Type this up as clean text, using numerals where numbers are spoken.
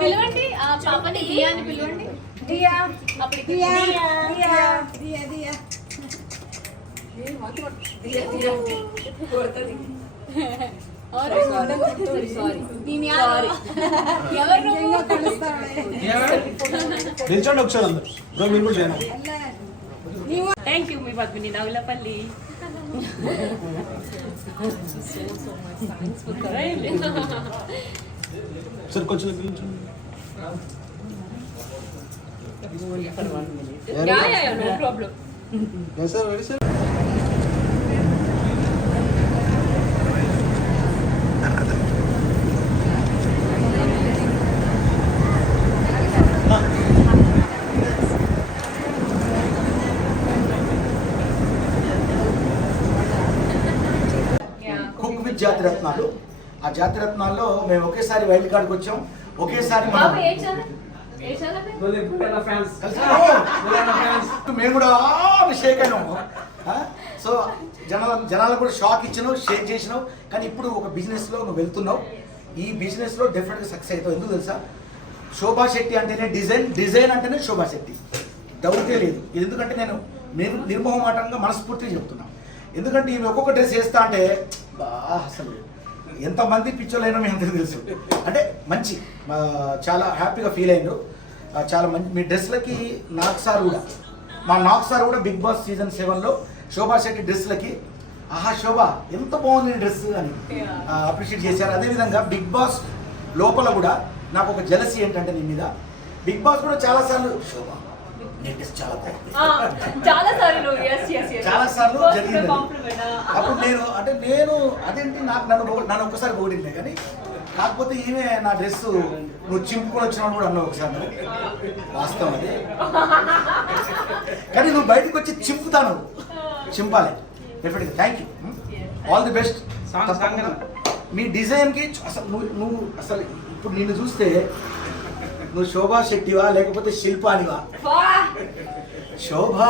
పిలవండి పాపని దియా అని పిలవండి. దియా అప్పుడు దియా దియా దియా దియా నిల్చోండి ఒకసారి అందరు మీరు కూడా చేయను. థ్యాంక్ యూ మీ పద్మిని నవలపల్లి. సార్ కొంచెం నిల్చోండి. No problem. Sir ready sir. Cook with Jathiratnalu. ఆ జాతిరత్నాల్లో మేము ఒకేసారి వైల్డ్ కార్డ్కి వచ్చాం. ఒకేసారి మేము కూడా షేక్ అయినాము. సో జనాలకు కూడా షాక్ ఇచ్చినావు, షేక్ చేసినావు. కానీ ఇప్పుడు ఒక బిజినెస్లో నువ్వు వెళ్తున్నావు. ఈ బిజినెస్లో డెఫినెట్గా సక్సెస్ అవుతావు. ఎందుకు తెలుసా? శోభా శెట్టి అంటేనే డిజైన్ అంటేనే శోభా శెట్టి, డౌటే లేదు. ఇది ఎందుకంటే నేను నిర్మోహమాటంగా మనస్ఫూర్తిగా చెప్తున్నాను. ఎందుకంటే ఈమె ఒక్కొక్క డ్రెస్ వేస్తా అంటే అసలు ఎంతమంది పిచ్చోళ్ళైనా మీ అందరికీ తెలుసు. అంటే మంచి చాలా హ్యాపీగా ఫీల్ అయ్యిండు. చాలా మంచి మీ డ్రెస్లకి నాగ్ సార్ కూడా big boss season 7లో Shobha Shetty డ్రెస్లకి ఆహా శోభ ఎంత బాగుంది డ్రెస్ అని అప్రిషియేట్ చేశారు. అదేవిధంగా బిగ్ బాస్ లోపల కూడా నాకు ఒక జెలసీ ఏంటంటే నీ మీద బిగ్ బాస్ కూడా చాలాసార్లు శోభ నీ డ్రెస్ చాలా బాగుంది చాలాసార్లు జరిగింది. అప్పుడు నేను అదేంటి నన్ను ఒక్కసారి పొగిడిందే. కానీ కాకపోతే ఈమె నా డ్రెస్ నువ్వు చింపుకొని వచ్చినావు కూడా అన్నావు ఒకసారి. వాస్తవం అది. కానీ నువ్వు బయటకు వచ్చి చింపాలి డెఫినెట్గా. Thank you, all the best. మీ డిజైన్కి అసలు నువ్వు అసలు ఇప్పుడు నిన్ను చూస్తే నువ్వు శోభా శెట్టివా లేకపోతే శిల్పానివా? శోభా